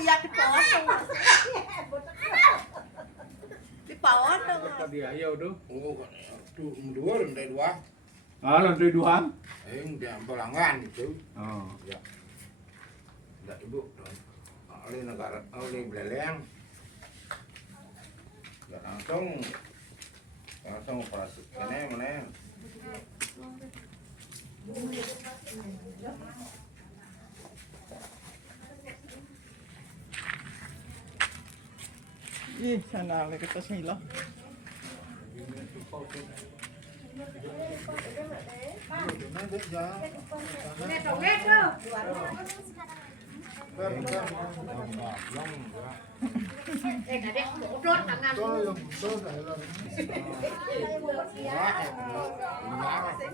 siap dipotong. Dipotong. Tadi ayo tuh. Oh, dua lantai dua. Ah, lantai dua. Di Ambalangan itu. Oh. Ya. Enggak ibu. Oleh negara, oleh Beleleng. Ya langsung operasi. Mana. Ih, sana lagi kita sila.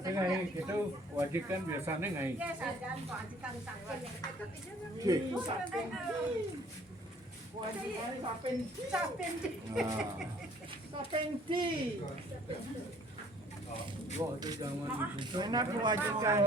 Ngai itu wajib kan biasanya ngai. Enak kewajiban.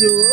Apa lagi?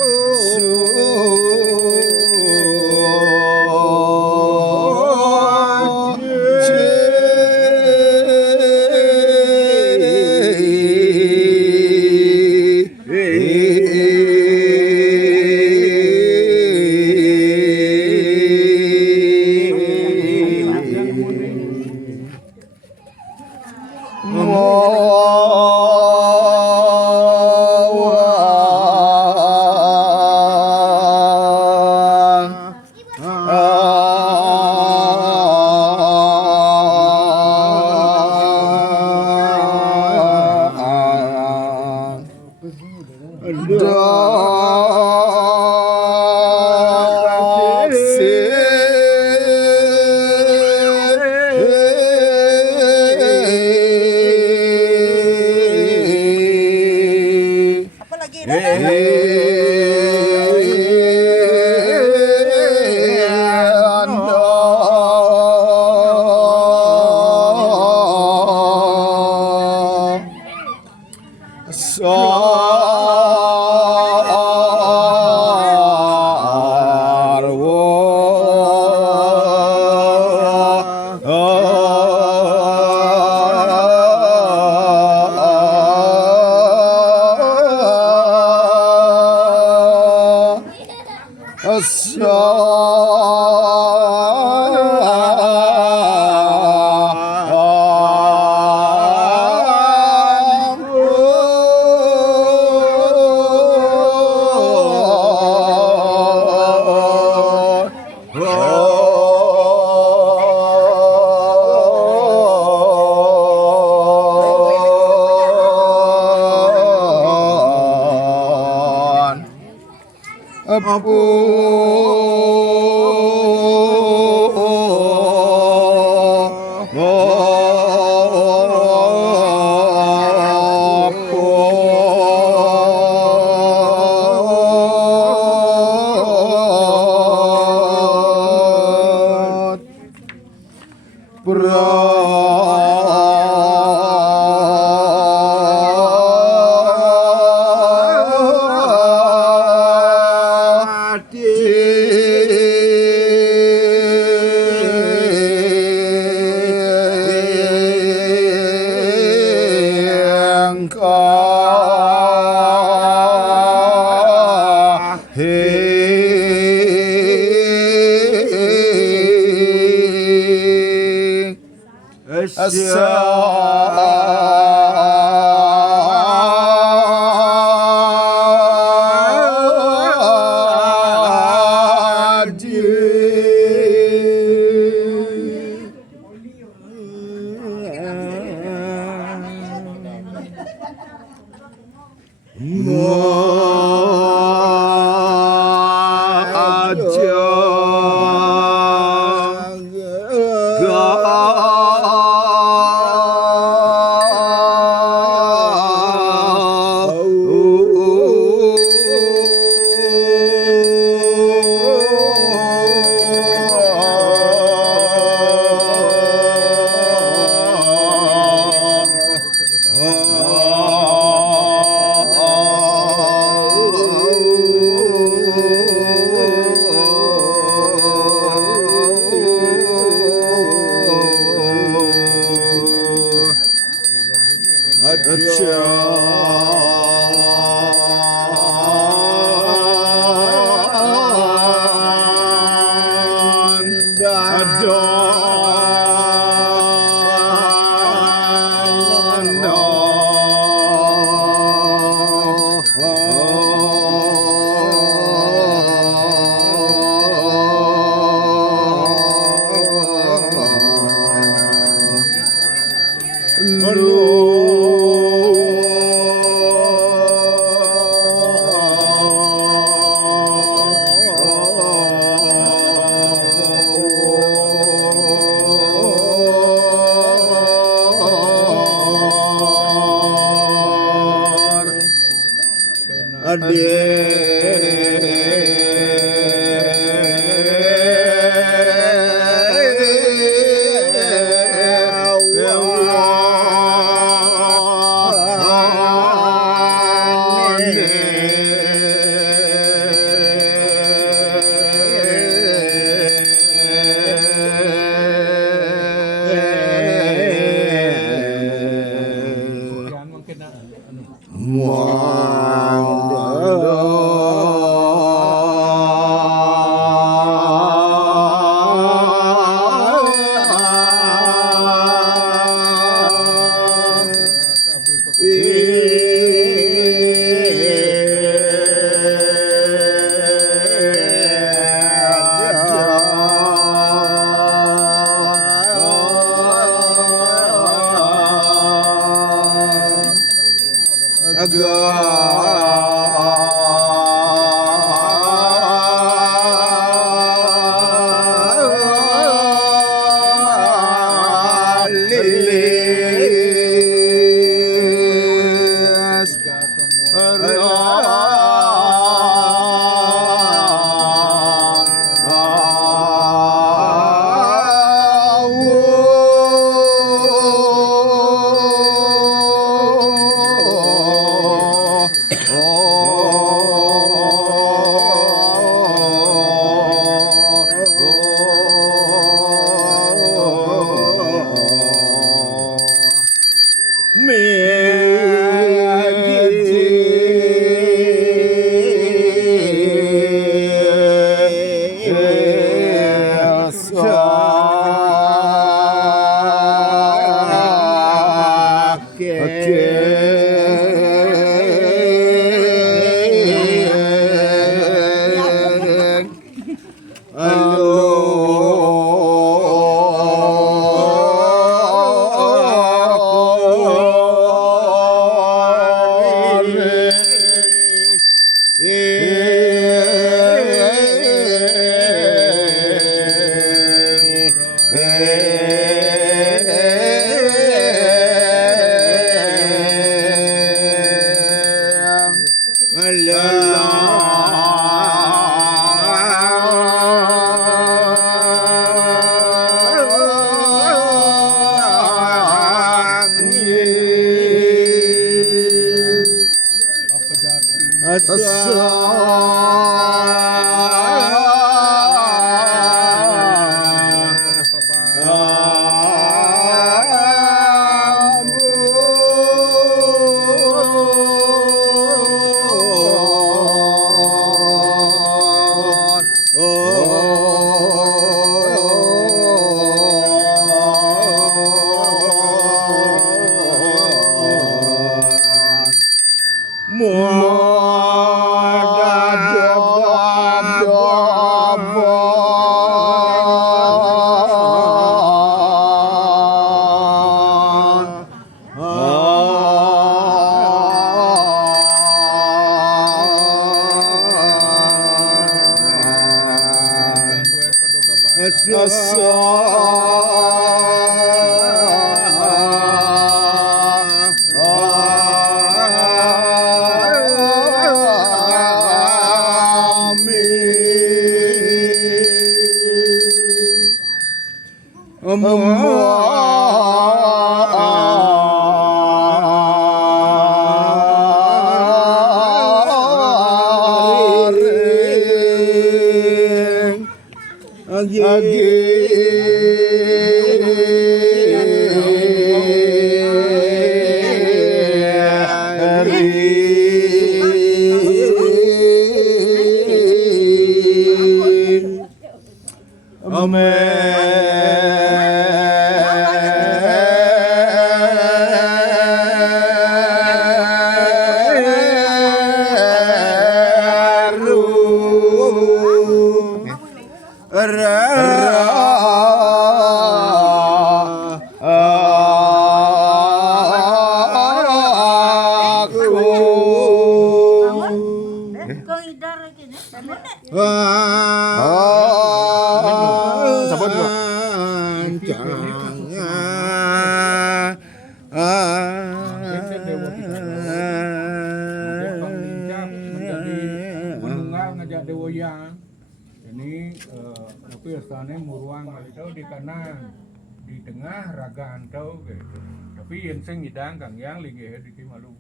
di tengah raga antau gitu. Tapi yang sing ngidang kang yang linggih di Malu.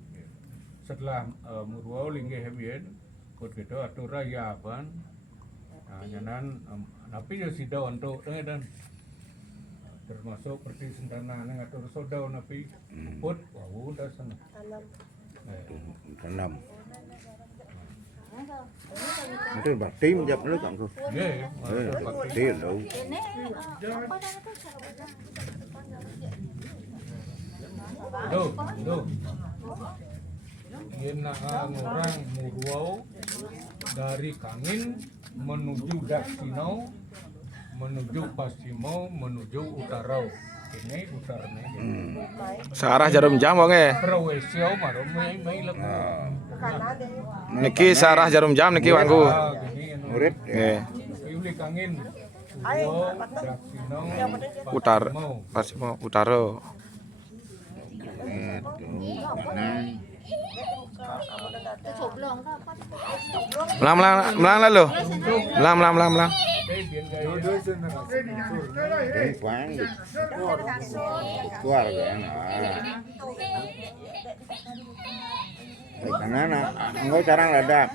Setelah murwa linggih biyen kod gitu atur raya ban. Nah, nyanan tapi ya sida untuk dan termasuk seperti sentana ngatur sodau napi put wau dah sana. Tanam. Itu bakti menjawab lu kan kok. Nggih, Bakti lho. Duh. Yen orang Murwau dari Kangin menuju Daksina, menuju Pasimo, menuju Utara. Ini utarane. Searah jarum jam wong e. Rawesio maro mei lek. Niki searah jarum jam niki wangku. Murid Nggih. Uli Kangin. Murwau, Daksina, Utar Pasimo. Pasimo Utara. Melang lalu. Melang. Cái quán được qua rồi nè. Karena anak enggak carang ladap.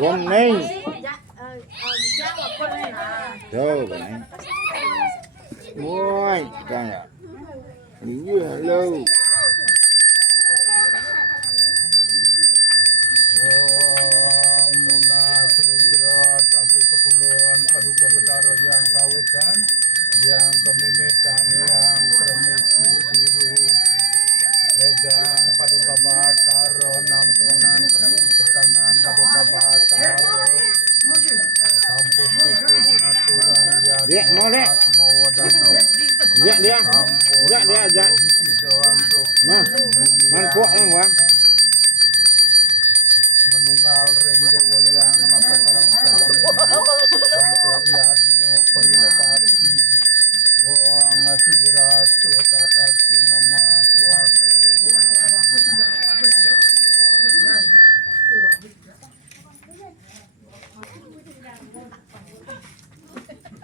Gom nih. Tuh, kan. Woi, kan ya. Ini halo. Muna selungkrat api pekuluan paduka betara yang kawitan, yang kemimitan, yang permisi dulu. Ledang paduka batara nampenan periketanan paduka batara. Sampun puput aturan ya. Dek, mau dek. Mau wadano. Dia. Dia. Nah, man kuat yang bang. Menunggal reng dewa yang maka sarang untuk yadnya pengilepati wong ngasih diratu tatasi nama suatu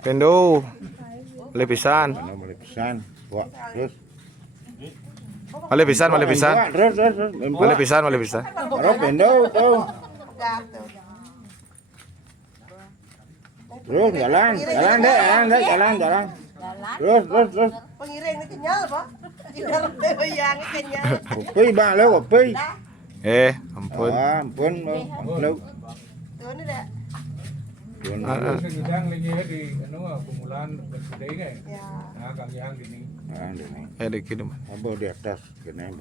Pendo. Lepisan. Mana boleh pesan. Buat terus. Male pisan. Terus. Male pisan. Terus pendo tuh. Terus jalan deh, jalan. Terus. Pengiring ini kenyal, Pak. Kenyal yang kenyal. Kopi bang lo kopi. Ampun. Ampun lo. Tuh ini dah. sedang lagi di pemulaan bersedih kan Ya. nah kang yang gini Nah, ini. Dikit mah. Apa di atas kena.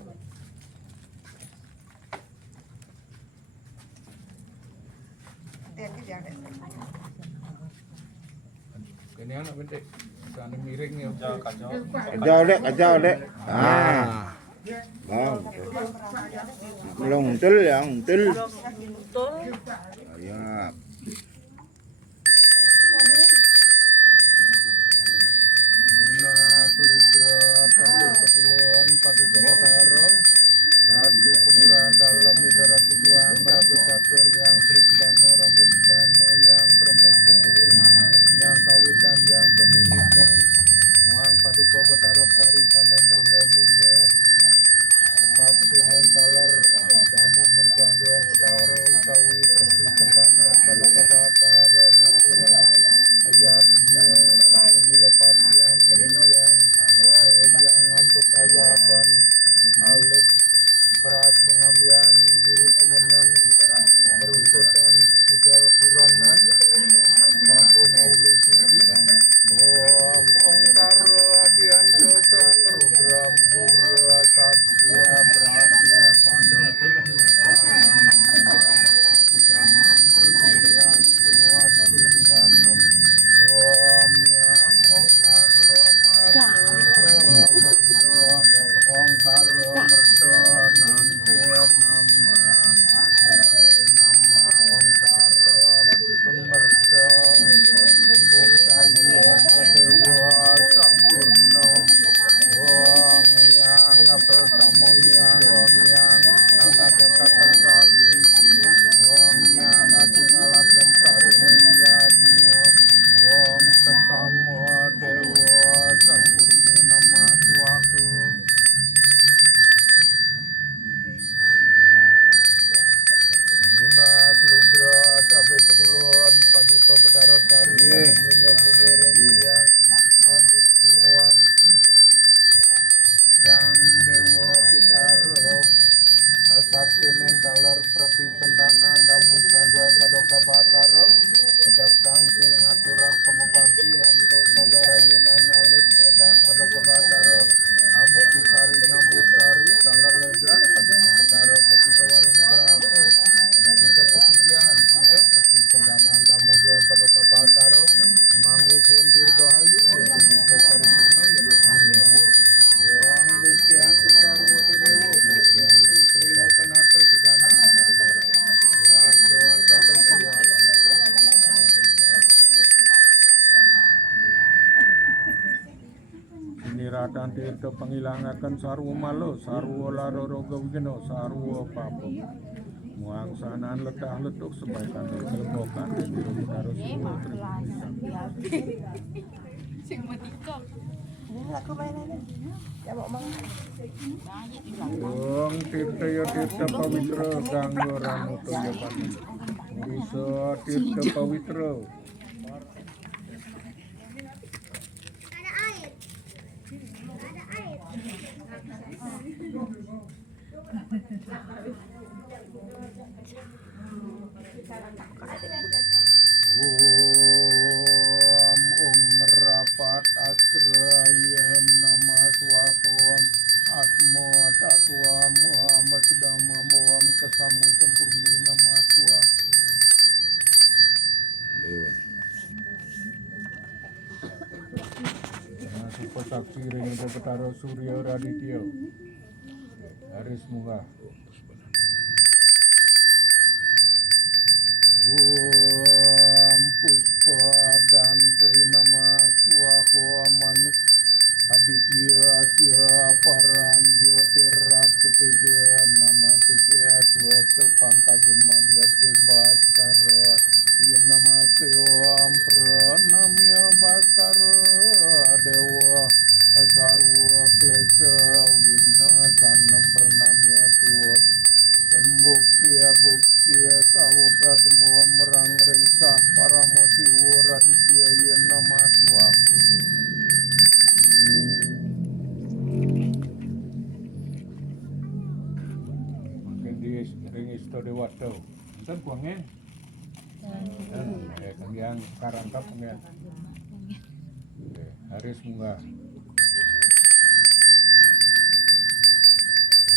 Tiang dia ada. kini anak bentek sana miring ya Kacau dek. Ah. Belum untul ya, untul. Ya. Nuna Seludra Tapi Kepulauan Paduka Batara Ratu Pengurahan Dalam Idarat Tujuan Beraku Catur Yang Sri Kedano Rambut Dano Yang Permesti Yang Kawitan Yang Kemimitan Muang Paduka Batara Kari Sana Mingga Sakti Menkalar Damu Mensandu Yang Batara Utawi Persi Sentanan Paduka pangilangaken sarwa malo sarwa laroroga wigeno sarwa papo muang sanan letah letuk sebaikan kelebokan dan dirugi karo semua Aku mainan. Ya mau mang. Wong tirta ya tirta pawitra kanggo ranuto ya pati bisa tirta pawitra Om rapat akraya nama swakom atmo tatwa Muhammad sedama moam kesamu sempurni nama swakom Supa saksi ring Betara Surya Raditya Haris Munggah Om Puspa Dante Nama Swako Manu Aditya Asya Paran Jyotirra Keteja Nama Tutya Sweta Pangkajema Dia Tebas Kara Nama Teom Pranamya Bakara Dewa Asarwa Klesa Wina Sanam Pranamya Tiwa Bukti Sahu Pratmo Merang Rengsah Paramo Siwo Raditya Nama Swaku Mungkin di ring Istodewato Enten kuangnya yang karangkap pengen Haris Munggah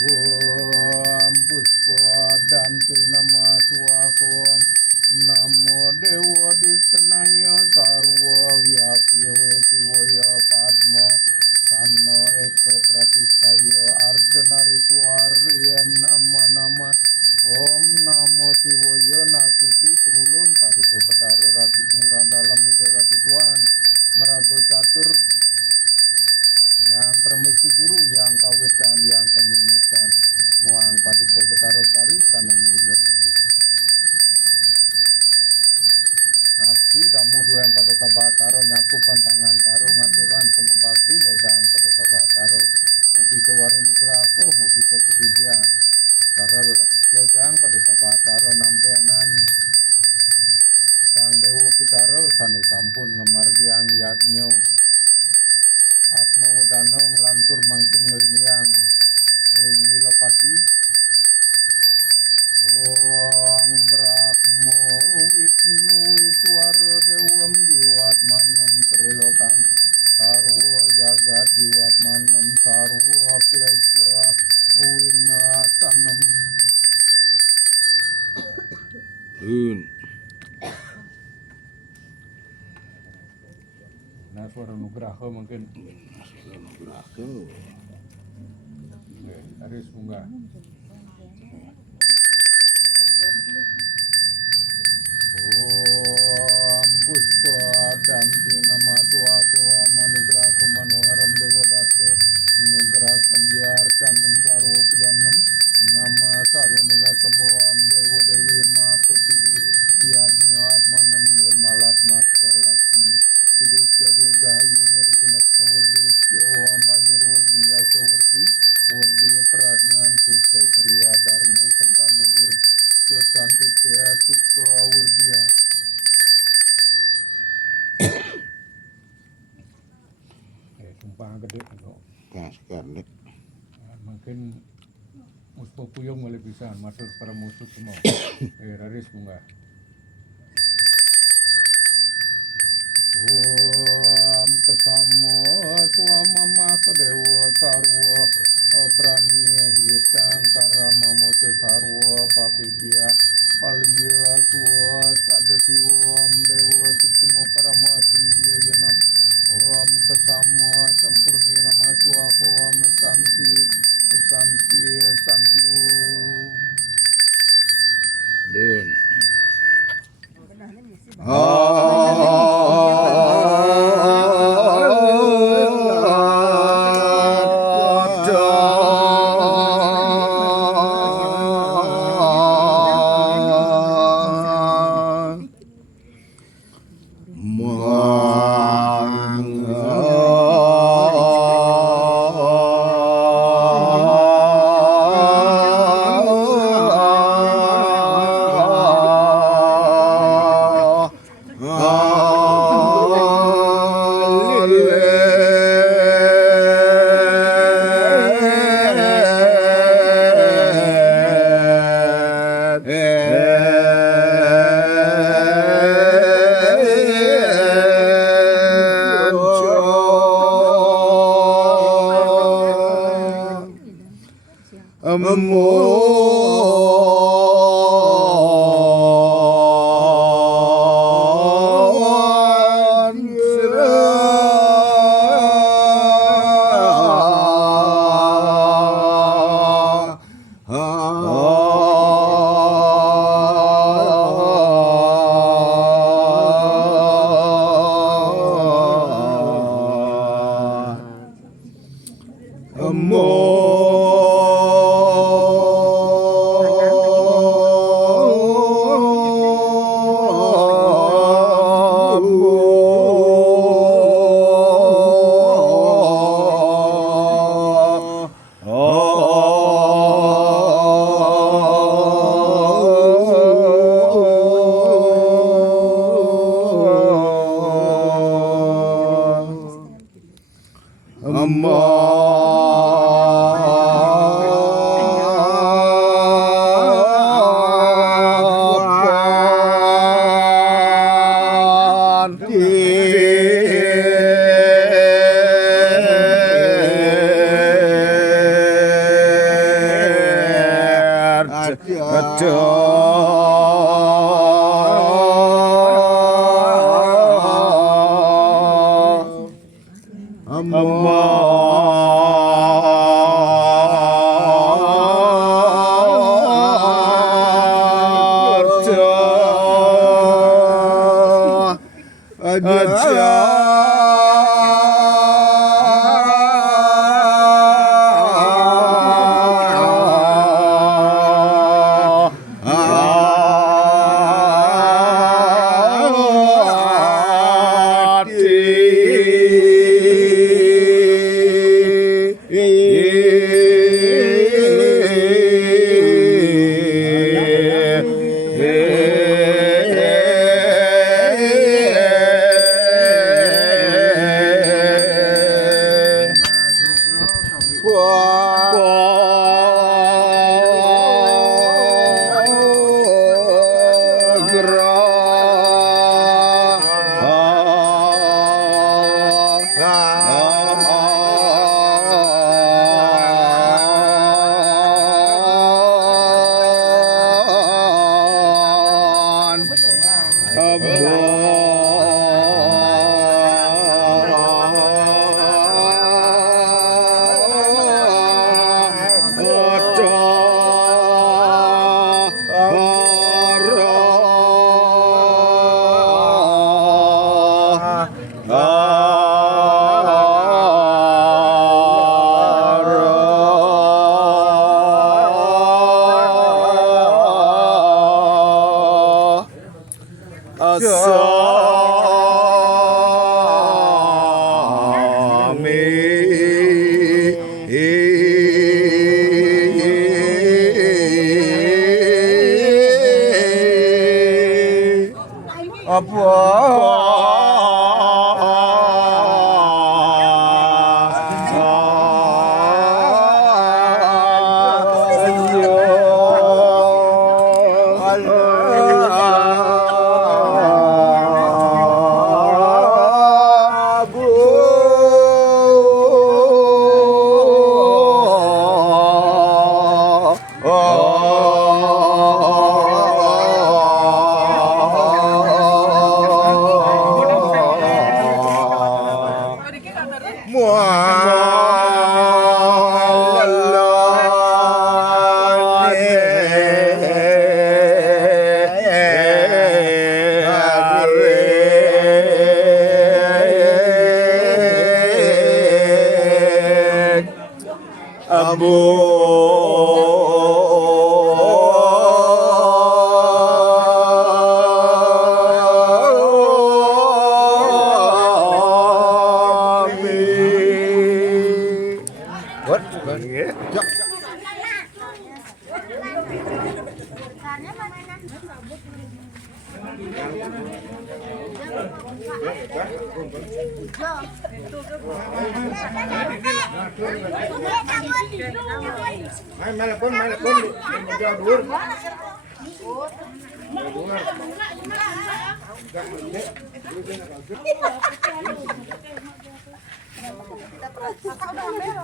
Om Puspa Dante Nama Swakom Namo Dewa Distenaya Sarwa Vyapi Wesiwaya Padmo Sano Eka Pratistaya Ardenari Suarian Nama Om Namo Siwaya Nasuti Pulun Paduka Betara Ratu Murah Dalam Ida Ratu Tuan Merago Catur yang permisi guru, yang kawitan, yang kemimitan muang Paduka Betara Karisan dan melinggur tinggi aksi damu duan Paduka Bataro nyakupan tangan karo ngaturan pengobati ledang Paduka Bataro mau pito warung nugraho mau pito kesidian karena ledang Paduka Bataro nampeanan sang Dewa Pitaro sane sampun ngemargiang yatnyo Atma Wadanong lantur mangking ngelingyang ring nilopati Wang Brahmo Wisnu Iswara Dewam Jiwat Manem Trilokan Sarwa Jagat Jiwat Manem Sarwa Klesa Winasanem Nah suara nugraha mungkin Haris Munggah Om Puspa Dante Nama Swako Manugraha Manuharam Dewa Data Nugraha Kambiar Canam Sarwa Pejanam Nama Sarwa Nugraha Kemuam Dewa Dewi Mahasidi Yadnyat Manam Nirmalat Matpalakmi Sidisya Dirgahayu Nirgunas Kawurdisya Amayur Wardi Asa Wardi Pradnyan Suka Sriya Dharma Santanu Wardi Santutya Suka Wardiya Tumpang gede itu sekali mungkin Muspa Puyung boleh bisa matur para musuh semua Haris Munggah Om Kesamo Swama Mahkadewa Sarwa Prani Hitang Karama Moca Sarwa Papibya Palya Suwa Sadasiwam Dewa Suksuma Parama Cintya Yanam Om Kesamo Sempurni Nama Swako Om Santi Om Dun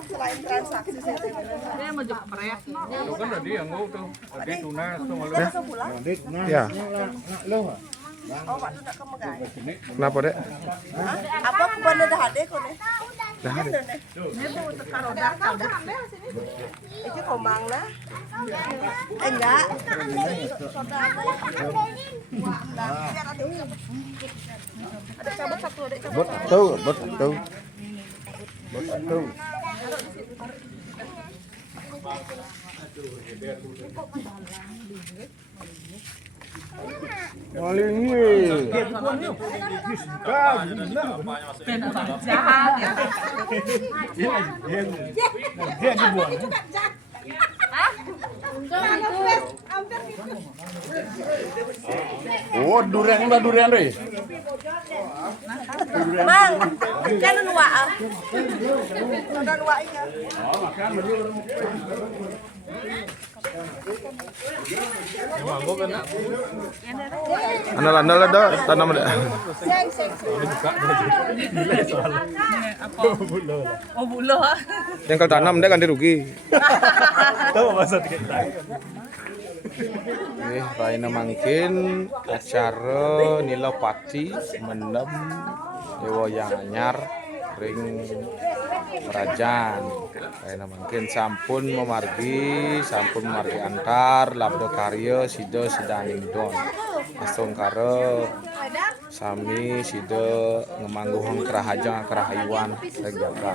Selain transaksi saya Itu kan tadi yang ngau tuh, tadi tuna tuh malu. langsung pulang. Ya, Oh, Pak Tuna kamu guys. kenapa dek? Apa kepada dah ada kok deh. Dah ada. Itu komang lah. Enggak. Ada cabut satu, ada cabut. Betul. Oh, durian deh. Mang, jangan lupa. Jangan lupa ya. Andal ada tanam dek. Oh bulo. Yang kalau tanam dek ganti rugi. Raina mangkin acara nila pati mendem dewa yang anyar ring kerajaan. Raina mangkin sampun memargi antar labdo karya sida sidaning don. Asung karo sami sida ngemangguhang kerahajang kerahayuan regaga.